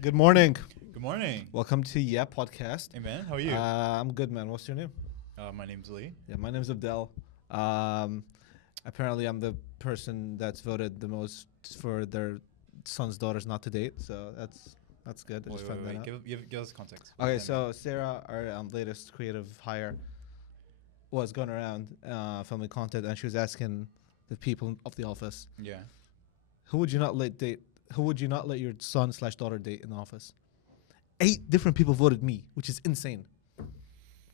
Good morning. Good morning. Welcome to Podcast. Hey, man. How are you? I'm good, man. What's your name? My name's Lee. Yeah, my name's Abdel. Apparently, I'm the person that's voted the most for their son's daughters not to date. So that's good. I just found that out. Give us context. Okay, so Sarah, our latest creative hire, was going around filming content, and she was asking the people of the office, Yeah. who would you not let date? Who would you not let your son/daughter date in the office? 8 different people voted me, which is insane.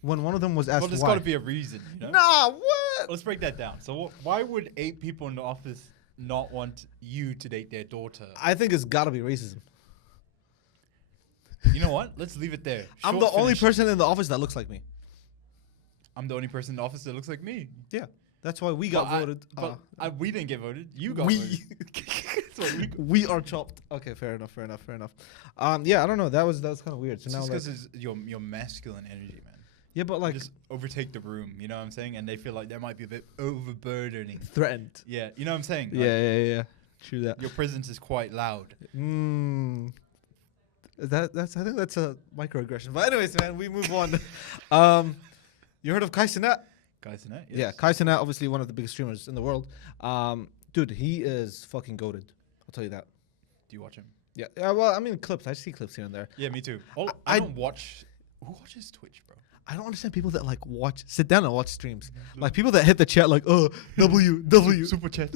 When one of them was asked Well, there's why. got to be a reason. You know? Nah, what? Let's break that down. So, why would 8 people in the office not want you to date their daughter? I think it's got to be racism. You know what? Let's leave it there. I'm the only person in the office that looks like me. I'm the only person in the office that looks like me. Yeah, that's why we got voted. We didn't get voted. You got we voted. That's why we are chopped. Okay, fair enough. Yeah, I don't know. That was kind of weird. So It's now, just like, because it's your masculine energy, man. yeah, but like Just overtake the room. You know what I'm saying? And they feel like there might be a bit overburdening. threatened. Yeah, you know what I'm saying? Like, Yeah. True that. Your presence is quite loud. That's I think that's a microaggression. But anyways, man, we move on. You heard of Kai Cenat? Guys, in it? Yeah, Kai Cenat, obviously one of the biggest streamers in the world. Dude, he is fucking goated. I'll tell you that. Do you watch him? Yeah. Well, I mean, clips. I see clips here and there. Yeah, me too. I I don't watch. Who watches Twitch, bro? I don't understand people that like sit down and watch streams. Like people that hit the chat like, oh, W, Super chat.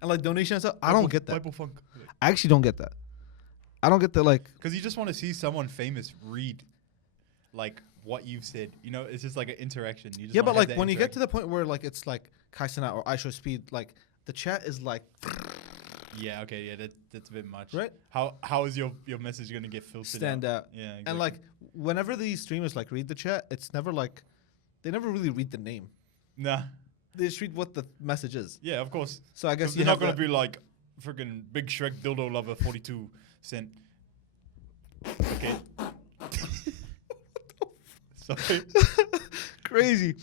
and like donation and stuff. I don't get that. Bible funk. I actually don't get that. I don't get that, like. Because you just want to see someone famous read, like what you've said. You know, it's just like an interaction. You just Yeah, wanna but have like that when you get to interaction. the point where like it's like Kai Cenat or I Show Speed, like the chat is like, Yeah. Okay. Yeah. That's a bit much. right? How is your message gonna get filtered? Stand out. Yeah. Exactly. And like whenever these streamers like read the chat, it's never like they never really read the name. Nah. They just read what the message is. Yeah. Of course. So I guess They're you not have gonna that- be like freaking Big Shrek dildo lover 42 cent. Okay. Sorry. crazy.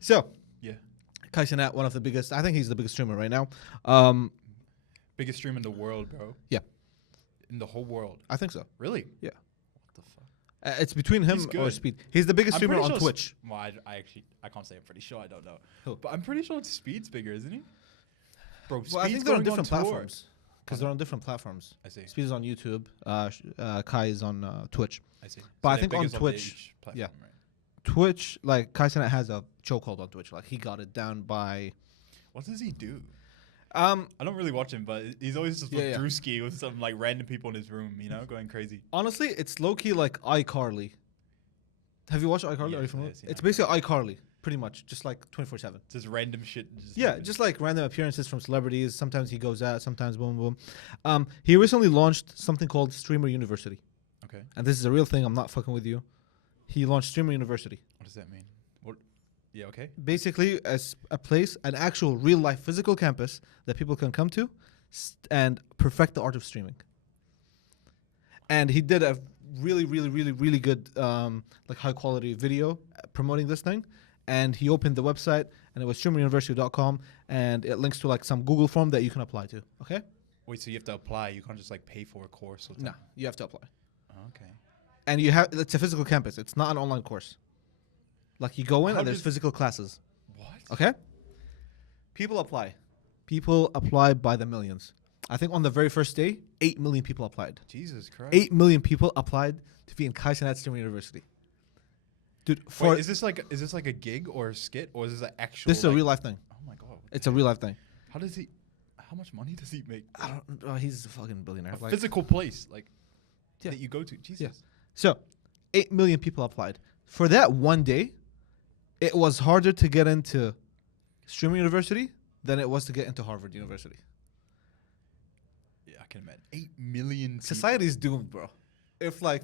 So Yeah. Kai Cenat, one of the biggest. I think he's the biggest streamer right now. Biggest stream in the world, bro. Yeah. In the whole world. I think so. Really? Yeah. What the fuck? It's between him He's or good. Speed. He's the biggest streamer pretty on sure Twitch. Well, I actually can't say I'm pretty sure. I don't know. Who? But I'm pretty sure Speed's bigger, isn't he? Bro, Well, I Speed's think they're on going different tour. platforms. Because they're on different platforms. I see. Speed is on YouTube. Kai is on Twitch. I see. But I they're think on biggest Twitch- each platform, yeah. Right? Twitch, like Kai Cenat has a chokehold on Twitch. Like he got it down by. What does he do? I I don't really watch him, but he's always just with Yeah, yeah. Drewski with some like random people in his room, you know, going crazy. honestly, it's low key like iCarly. Have you watched iCarly? Yeah, Are you familiar? I've seen It's iCarly. basically iCarly, pretty much, just like 24/7. Just random shit. Yeah, happens. just like random appearances from celebrities. Sometimes he goes out, sometimes boom, boom. He recently launched something called Streamer University, Okay. and this is a real thing. I'm not fucking with you. He launched Streamer University. What does that mean? What? Yeah. Okay. Basically, as a place, an actual real life physical campus that people can come to and perfect the art of streaming. And he did a really good like high quality video promoting this thing, and he opened the website, and it was streameruniversity.com, and it links to like some Google form that you can apply to. Okay? Wait, so you have to apply? You can't just like pay for a course or something? No, you have to apply, Oh, okay. and it's a physical campus. It's not an online course. Like you go in How and there's does- physical classes. What? Okay? People apply. People apply by the millions. I think on the very first day, 8 million people applied. Jesus Christ. 8 million people applied to be in Kai Cenat Streamer University. Dude, Wait, is this like a gig or a skit or is this an actual? this is a like- real life thing. Oh my god. what It's the a real life thing. How does he? How much money does he make? I don't. He's a fucking billionaire. A Like, physical place like Yeah. that you go to. Jesus. so, 8 million people applied for that one day. It was harder to get into Streamer University than it was to get into Harvard University. Yeah, I can imagine. 8 million. People. Society's doomed, bro. If more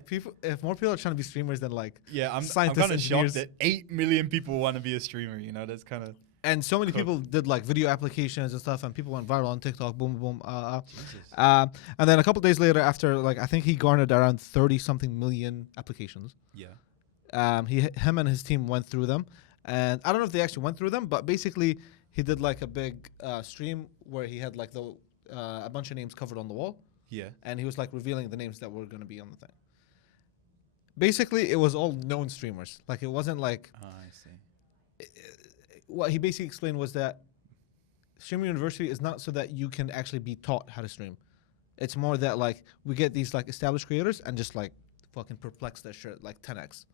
people are trying to be streamers than like, Yeah, I'm scientists, kind of shocked engineers. that 8 million people want to be a streamer. You know, that's kind of. and so many Cool. people did like video applications and stuff, and people went viral on TikTok. Boom, boom. Jesus. And then a couple days later, after like I think he garnered around 30 something million applications. Yeah. Him and his team went through them, and I don't know if they actually went through them, but basically he did like a big stream where he had like a bunch of names covered on the wall, Yeah. and he was like revealing the names that were going to be on the thing. Basically, it was all known streamers. Like, it wasn't like I see. what he basically explained was that streaming university is not so that you can actually be taught how to stream. It's more that like we get these like established creators and just like fucking perplex their shit like 10x,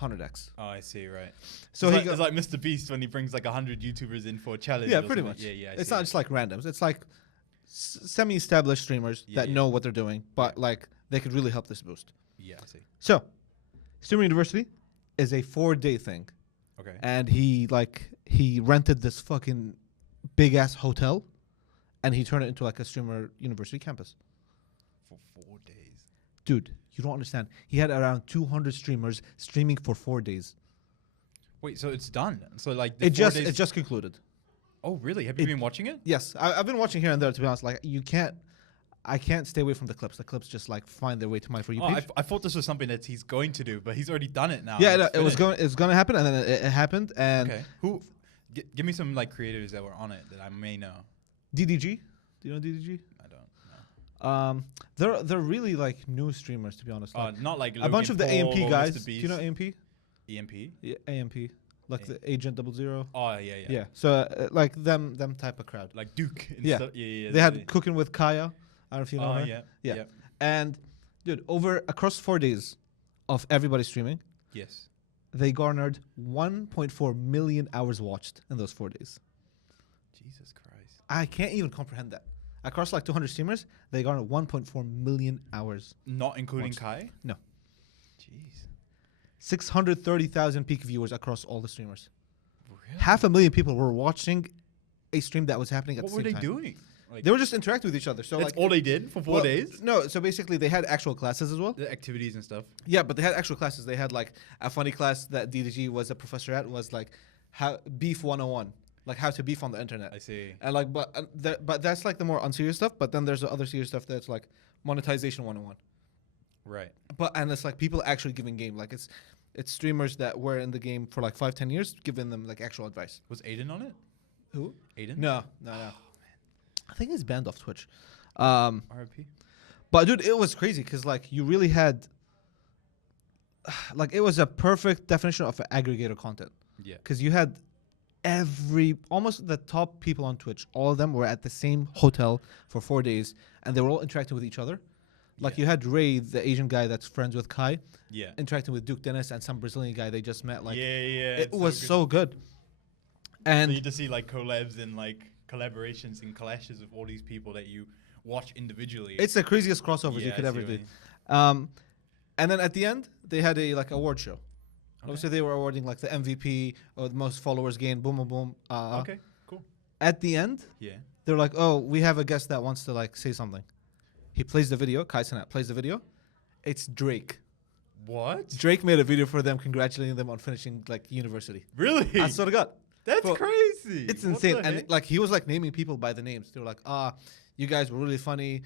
100x. Oh, I see. Right. So it's like Mr. Beast when he brings like 100 YouTubers in for a challenge. yeah, or pretty something. much. Yeah. I It's see. not just like randoms. It's like semi-established streamers that know what they're doing, but like they could really help this boost. Yeah, I see. So, streaming university is a 4-day thing. Okay. And he rented this fucking big ass hotel, and he turned it into like a streamer university campus. For 4 days. Dude, you don't understand. He had around 200 streamers streaming for 4 days. Wait, so it's done? So like It just concluded. Oh, really? Have you been watching it? Yes, I've been watching here and there. To be honest, like I can't stay away from the clips. The clips just like find their way to my For You page. I thought this was something that he's going to do, but he's already done it now. Yeah, no, it's going to happen, and then it happened. And Okay. Give me some like creators that were on it that I may know. DDG, do you know DDG? I don't know. They're really like new streamers, to be honest. Like, Not like a bunch of the Logan Paul AMP or guys. Mr. Do you know AMP? EMP? Yeah, AMP, like the Agent 00. Oh yeah. Yeah. So like them Like type of crowd. Duke. And Yeah. stuff. Yeah. They had Cooking with Kaya. I don't know if you know Oh her. yeah. And dude, across 4 days of everybody streaming, Yes. they garnered 1.4 million hours watched in those 4 days. Jesus Christ. I can't even comprehend that. Across like 200 streamers, they garnered 1.4 million hours. Not including Watched. Kai? No. Jeez. 630,000 peak viewers across all the streamers. Really? 500,000 people were watching a stream that was happening at What the were same they time. doing? Like, They were just interacting with each other. So that's like all they did for 4 days? No, so basically they had actual classes as well. The activities and stuff. Yeah, but they had actual classes. They had like a funny class that DDG was a professor at, was like how beef 101, like how to beef on the internet. I see. And like, but that's like the more unserious stuff. But then there's the other serious stuff that's like monetization 101. Right. And it's like people actually giving game. Like it's streamers that were in the game for like 5-10 years, giving them like actual advice. Was Aiden on it? Who? Aiden? No. I think he's banned off Twitch. RIP? But dude, it was crazy because like you really had, like it was a perfect definition of aggregator content. Yeah. Because you had almost the top people on Twitch, all of them were at the same hotel for 4 days, and they were all interacting with each other. Like you had Ray, the Asian guy that's friends with Kai, Yeah. interacting with Duke Dennis and some Brazilian guy they just met. Like yeah. it was so good. And So you just see like collabs and like collaborations and clashes of all these people that you watch individually. it's the craziest crossovers you Yeah, could I ever see what do. you mean. And then at the end, they had a like award show. Okay. Obviously, they were awarding like the MVP or the most followers gained. Boom, boom, boom. Okay, cool. At the end, Yeah. they're like, "Oh, we have a guest that wants to like say something." He plays the video. Kai Cenat plays the video. It's Drake. What? Drake made a video for them, congratulating them on finishing like university. Really? I swear to God, That's Bro, crazy. it's What insane. the And heck? like he was like naming people by the names. They were like, you guys were really funny.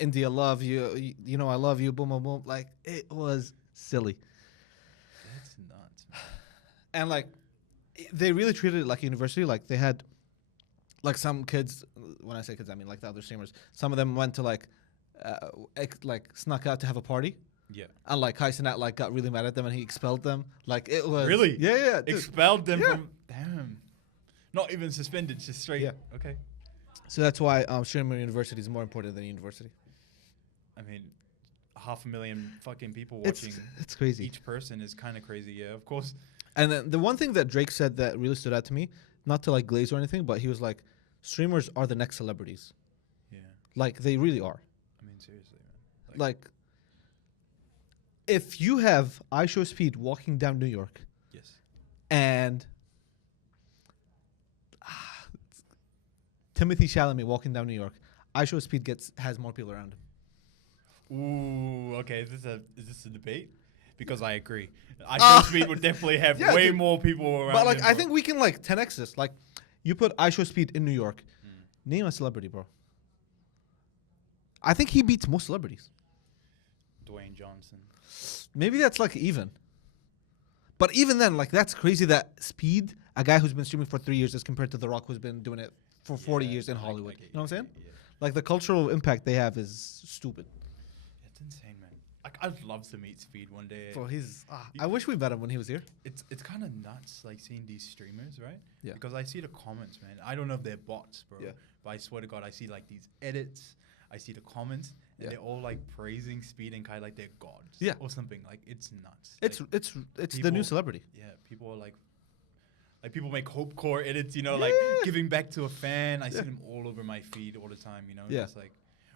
India, love you. You know, I love you. Boom, boom, boom. Like it was silly. That's nuts. And like they really treated it like a university. Like they had like some kids, when I say kids I mean like the other streamers, some of them went to like snuck out to have a party, Yeah. and like Kai Cenat like got really mad at them and he expelled them. Like it was Really? yeah dude. Expelled them Yeah. from. Damn. Not even suspended, just straight. Yeah. Okay. So that's why streaming university is more important than university. I mean, 500,000 fucking people It's watching crazy. each person is kind of crazy. Yeah, of course. And then the one thing that Drake said that really stood out to me, not to like glaze or anything, but he was like, streamers are the next celebrities. Yeah. Like they really are. I mean, seriously, man. Like if you have iShowSpeed walking down New York Yes. and Timothy Chalamet walking down New York, iShowSpeed has more people around him. Ooh, okay. Is this a debate? Because I agree. I think Speed would definitely have yeah, way dude. more people around. But like him, I bro. think we can like 10x this. Like you put iShowSpeed in New York, name a celebrity, bro. I think he beats most celebrities. Dwayne Johnson. Maybe that's like even. But even then, like that's crazy that Speed, a guy who's been streaming for 3 years, as compared to The Rock, who's been doing it for 40 years in Hollywood. You know what I'm saying? Yeah. Like the cultural impact they have is stupid. It's insane, man. Like I'd love to meet Speed one day. Bro, I wish we met him when he was here. It's kind of nuts, like seeing these streamers, right? Yeah. Because I see the comments, man. I don't know if they're bots, bro. Yeah. But I swear to God, I see like these edits. I see the comments, and Yeah. they're all like praising Speed and Kai like they're gods. Yeah. Or something. Like it's nuts. It's Like, it's the new people- celebrity. yeah. People are like people make hope core edits, you know, like Yeah. giving back to a fan. I see Yeah. them all over my feed all the time, you know. Yeah. It's like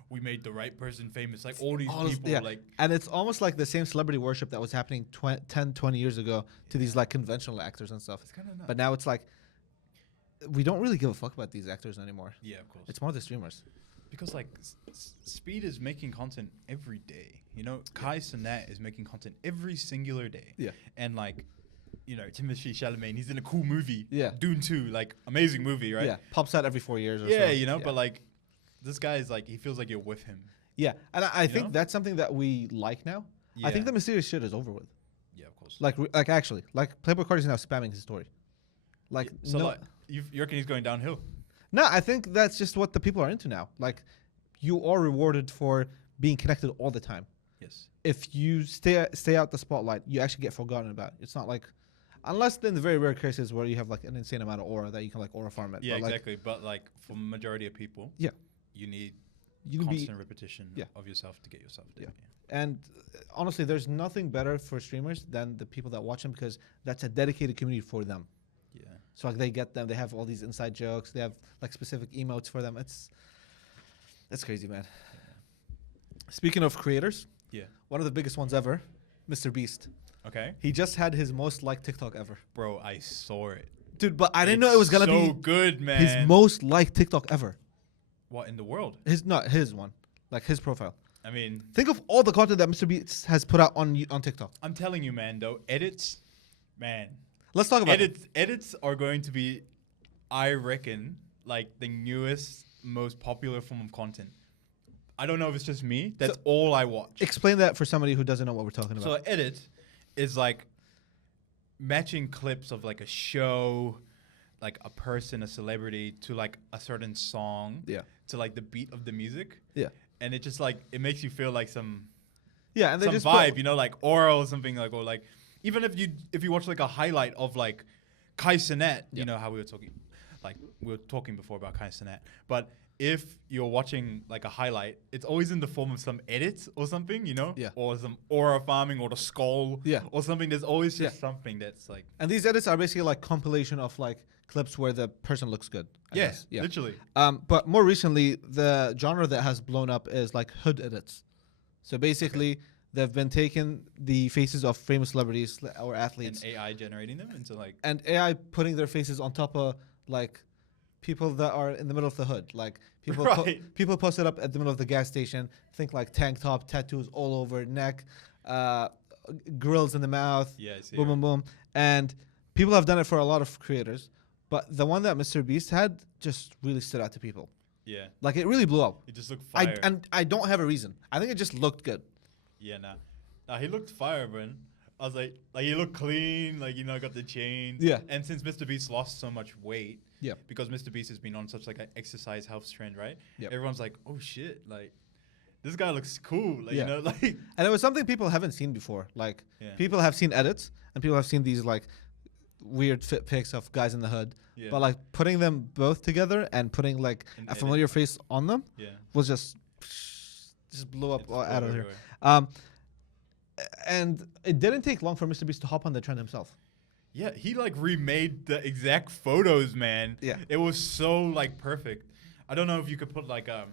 we made the right person famous. Like all these All of- people, yeah. like And it's almost like the same celebrity worship that was happening 10, 20 years ago to these like conventional actors and stuff. it's kind of nuts. But now it's like we don't really give a fuck about these actors anymore. Yeah, of course. It's more the streamers. Because like Speed is making content every day. You know, Kai Cenat is making content every singular day. Yeah. And like, you know, Timothée Chalamet, he's in a cool movie. Yeah. Dune 2, like amazing movie, right? Yeah. Pops out every 4 years or so. Yeah, you know, Yeah. but like this guy is like he feels like you're with him. Yeah. And I think know? that's something that we like now. I think the mysterious shit is over with. Yeah, of course. Like actually, like Playboy Cardi is now spamming his story. Like so no, like you reckon he's going downhill? no, I think that's just what the people are into now. Like you are rewarded for being connected all the time. Yes. If you stay out the spotlight, you actually get forgotten about. It's not like, unless in the very rare cases where you have like an insane amount of aura that you can like aura farm it. Yeah, but, like, exactly. But like for majority of people, Yeah. you need you can be, constant repetition Yeah. of yourself to get yourself there. Yeah. and honestly, there's nothing better for streamers than the people that watch them because that's a dedicated community for them. Yeah. So like they get them, they have all these inside jokes, they have like specific emotes for them. It's crazy, man. Speaking of creators, Yeah. one of the biggest ones ever, Mr. Beast. Okay. He just had his most liked TikTok ever. Bro, I saw it. Dude, but I didn't know it was gonna so be good, man. his most liked TikTok ever. What in the world? Not his one, like his profile. I mean, Think of all the content that Mr. Beast has put out on TikTok. I'm telling you, man. Though edits, man, Let's talk about it. edits are going to be, I reckon, like the newest, most popular form of content. I don't know if it's just me. That's all I watch. Explain that for somebody who doesn't know what we're talking about. So an edit is like matching clips of like a show, like a person, a celebrity, to like a certain song. Yeah. To like the beat of the music. Yeah. And it just like it makes you feel like some Yeah, and they some just vibe, you know, like aura or something like, or like even if you watch like a highlight of like Kai Cenat, you know how we were talking before about Kai Cenat, but if you're watching like a highlight, it's always in the form of some edits or something, you know, Yeah. or some aura farming or the skull, Yeah. or something. There's always just something that's like, And these edits are basically like compilation of like clips where the person looks good. I guess. Yeah. literally, But more recently, the genre that has blown up is like hood edits. So basically, they've been taking the faces of famous celebrities or and athletes AI generating them into like, and AI putting their faces on top of like people that are in the middle of the hood. Like people Right. people posted up at the middle of the gas station. Think like tank top, tattoos all over neck, grills in the mouth. yeah, I see, Boom, boom, boom. And people have done it for a lot of creators. But the one that Mr. Beast had just really stood out to people. yeah, Like it really blew up. it just looked fire. I don't have a reason. I think it just looked good. Yeah, nah, he looked fire, man. I was like he looked clean, like, you know, got the chains. Yeah. And since Mr. Beast lost so much weight, Yeah. because Mr. Beast has been on such like an exercise health trend, right? Yep. Everyone's like, oh shit, like this guy looks cool, like, Yeah. you know, like And it was something people haven't seen before. Like Yeah. people have seen edits and people have seen these like weird fit pics of guys in the hood. Yeah. But like putting them both together and putting like An a edit. familiar face on them yeah, was just blew up It's out of here. everywhere. And it didn't take long for Mr. Beast to hop on the trend himself. Yeah, he like remade the exact photos, man. Yeah. It was so like perfect. I don't know if you could put like a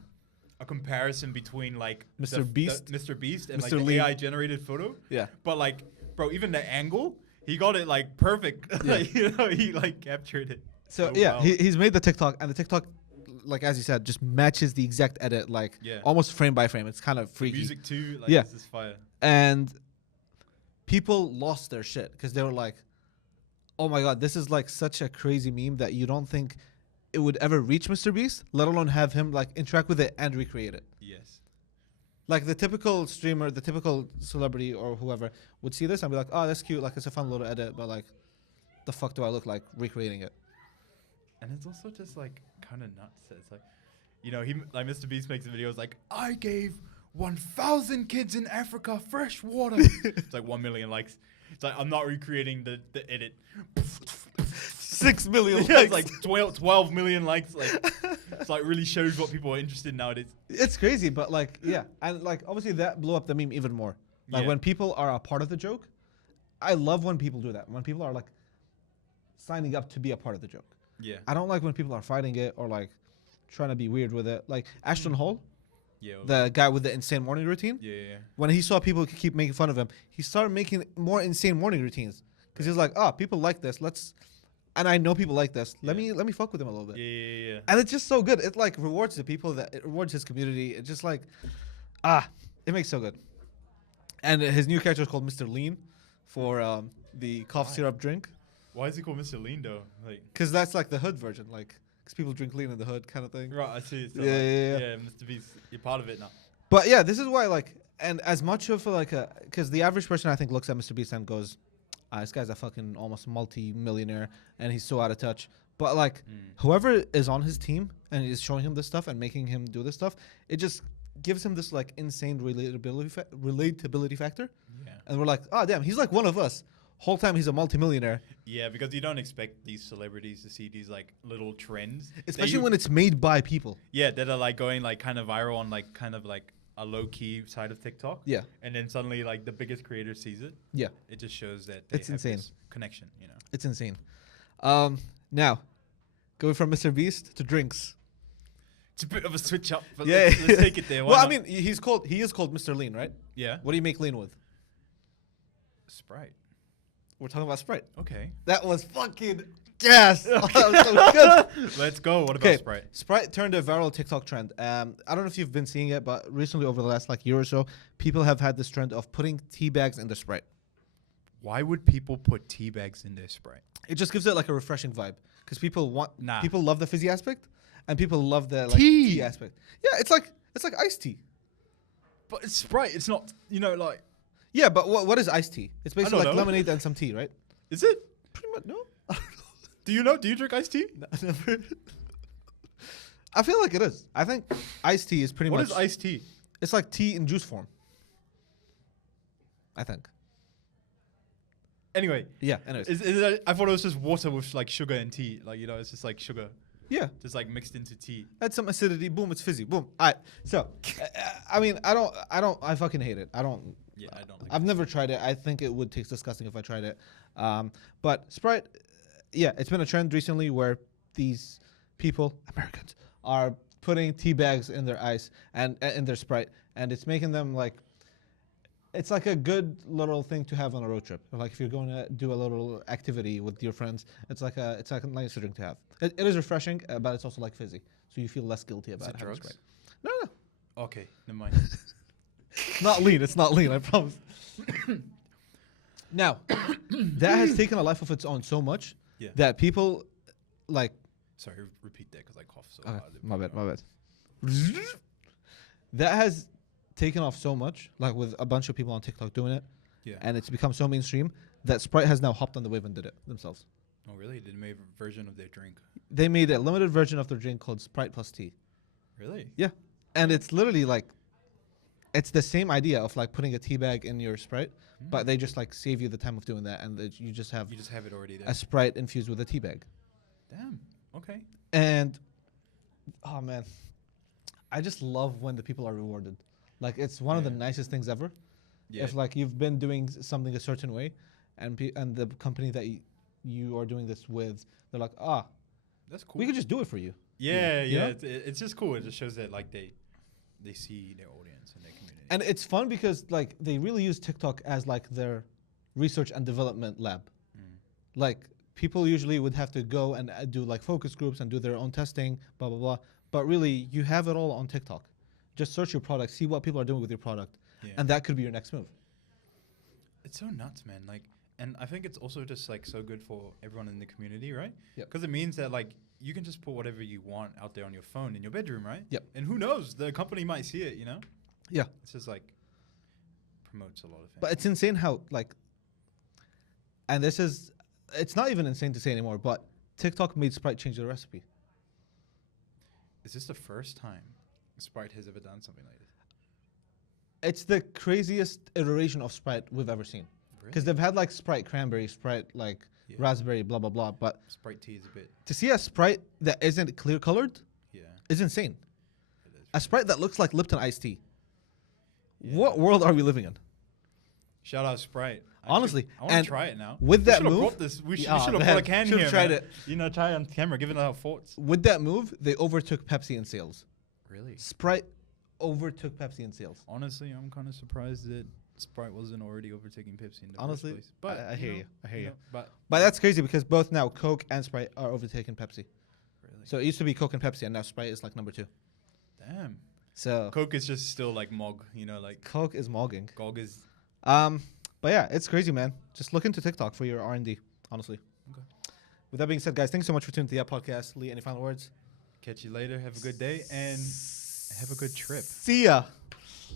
comparison between like Mr. Beast? Mr. Beast and Mr. like the Lee. AI generated photo. Yeah. But like, bro, even the angle, he got it like perfect. Like, you know, he like captured it. So yeah, well. he's made the TikTok, and the TikTok, like as you said, just matches the exact edit, like Yeah. almost frame by frame. It's kind of The freaky. music too, like Yeah. this is fire. And people lost their shit because they were like, "Oh my god, this is like such a crazy meme that you don't think it would ever reach Mr. Beast, let alone have him like interact with it and recreate it." Yes. Like the typical streamer, the typical celebrity or whoever would see this and be like, "Oh, that's cute. Like it's a fun little edit, but like, the fuck do I look like recreating it?" And it's also just like kind of nuts. It's like you know, like Mr. Beast makes videos like, I gave 1,000 kids in Africa fresh water. It's like 1 million likes. It's like, I'm not recreating the edit. 6 million Yeah, likes. it's like 12 million likes. Like, it's like really shows what people are interested in nowadays. It's crazy, but like, yeah. And like, obviously that blew up the meme even more. Like Yeah. when people are a part of the joke, I love when people do that. When people are like signing up to be a part of the joke. Yeah. I don't like when people are fighting it or like trying to be weird with it. Like Ashton Hall, Yeah. the guy with the insane morning routine. Yeah. When he saw people keep making fun of him, he started making more insane morning routines because he's like, oh, people like this. And I know people like this. Let me fuck with him a little bit. Yeah. And it's just so good. It like rewards the people it rewards his community. It's just like, it makes so good. And his new character is called Mr. Lean for the cough syrup drink. Why is he called Mr. Lean though? Like, Because that's like the hood version, like because people drink lean in the hood kind of thing. right, I see. So Yeah, like, yeah. yeah, Mr. Beast, you're part of it now. But yeah, this is why like, and as much of like because the average person I think looks at Mr. Beast and goes, this guy's a fucking almost multi-millionaire and he's so out of touch. But like, whoever is on his team and is showing him this stuff and making him do this stuff, it just gives him this like insane relatability factor. Yeah. And we're like, oh damn, he's like one of us. Whole time he's a multi-millionaire. Yeah, because you don't expect these celebrities to see these like little trends, Especially when it's made by people. yeah, that are like going like kind of viral on like kind of like a low key side of TikTok. Yeah. And then suddenly like the biggest creator sees it. Yeah. It just shows that they It's have insane. this connection, you know. It's insane. Now, going from Mr. Beast to drinks. It's a bit of a switch up, but Yeah. let's take it there. Why Well, I not? mean, he is called Mr. Lean, right? Yeah. What do you make lean with? Sprite. We're talking about Sprite. Okay. That was fucking gas. That was so good. Let's go. What Okay, about Sprite? Sprite turned a viral TikTok trend. I don't know if you've been seeing it, but recently over the last like year or so, people have had this trend of putting tea bags in the Sprite. Why would people put tea bags in their Sprite? It just gives it like a refreshing vibe because people Nah. love the fizzy aspect, and people love the like Tea. tea aspect. Yeah, it's like iced tea. But it's Sprite. It's not, you know, like, Yeah, but what is iced tea? It's basically don't like know. lemonade and some tea, right? is it? Pretty much, no. Do you know? Do you drink iced tea? Never. I feel like it is. I think iced tea is pretty What much. is iced tea? It's like tea in juice form. I think. Anyway, Yeah. Anyways. is it, I thought it was just water with like sugar and tea. Like, you know, it's just like sugar, Yeah. just like mixed into tea. Add some acidity. Boom. It's fizzy. Boom. All right. So, I mean, I fucking hate it. Yeah, I don't like I've never tried it. I think it would taste disgusting if I tried it. But Sprite, yeah, it's been a trend recently where these people, Americans, are putting tea bags in their ice and in their Sprite, and it's making them like. It's like a good little thing to have on a road trip. Like if you're going to do a little activity with your friends, it's like a nice drink to have. It is refreshing, but it's also like fizzy, so you feel less guilty about it having drugs? Sprite. No, Okay, never mind. not lean. It's not lean. I promise. Now, that has taken a life of its own so much Yeah. that people like. Sorry, repeat that because I coughed so Okay, hard. my bad. That has taken off so much, like with a bunch of people on TikTok doing it, Yeah. and it's become so mainstream that Sprite has now hopped on the wave and did it themselves. Oh, really? They made a version of their drink. They made a limited version of their drink called Sprite plus tea. Really? Yeah, and it's literally like, it's the same idea of like putting a tea bag in your Sprite, but they just like save you the time of doing that, and you just have You just have it already there. a Sprite infused with a tea bag. Damn. Okay. And oh man, I just love when the people are rewarded. Like it's one of the Yeah. nicest things ever. Yeah. If like you've been doing something a certain way, and the company that you are doing this with, they're like, That's cool. we could just do it for you. Yeah, You yeah. know? It's just cool. It just shows that like they see their audience and their community. And it's fun because like they really use TikTok as like their research and development lab. Like people usually would have to go and do like focus groups and do their own testing, blah blah blah. But really, you have it all on TikTok. Just search your product, see what people are doing with your product, Yeah. and that could be your next move. It's so nuts, man. Like, and I think it's also just like so good for everyone in the community, right? Yep. Because it means that like you can just put whatever you want out there on your phone in your bedroom, right? Yep. And who knows, the company might see it, you know? Yeah. It's just like promotes a lot of things. But it's insane how like, and this is, it's not even insane to say anymore, but TikTok made Sprite change the recipe. Is this the first time Sprite has ever done something like this? It's the craziest iteration of Sprite we've ever seen. Because they've had like Sprite cranberry, Sprite like raspberry, blah blah blah. But Sprite tea is a bit. to see a Sprite that isn't clear colored, is insane. It is A Sprite that looks like Lipton iced tea. Yeah. What world are we living in? Shout out Sprite. Honestly, I want and to try it now. with We that should've move- brought this. We should Yeah, have man, brought a can should've here. tried man. it. You know, try on camera, giving our thoughts. With that move, they overtook Pepsi in sales. Really? Sprite overtook Pepsi in sales. Honestly, I'm kind of surprised that Sprite wasn't already overtaking Pepsi in the Honestly, first place. But I hear you. I hear you. But But that's crazy because both now Coke and Sprite are overtaking Pepsi. really, So it used to be Coke and Pepsi, and now Sprite is like number 2. damn. So Coke is just still like Mog. You know, like Coke is mogging. Gog is. But yeah, it's crazy, man. Just look into TikTok for your R&D, honestly. Okay. With that being said, guys, thanks so much for tuning to the podcast. Lee, any final words? Catch you later. Have a good day and have a good trip. See ya.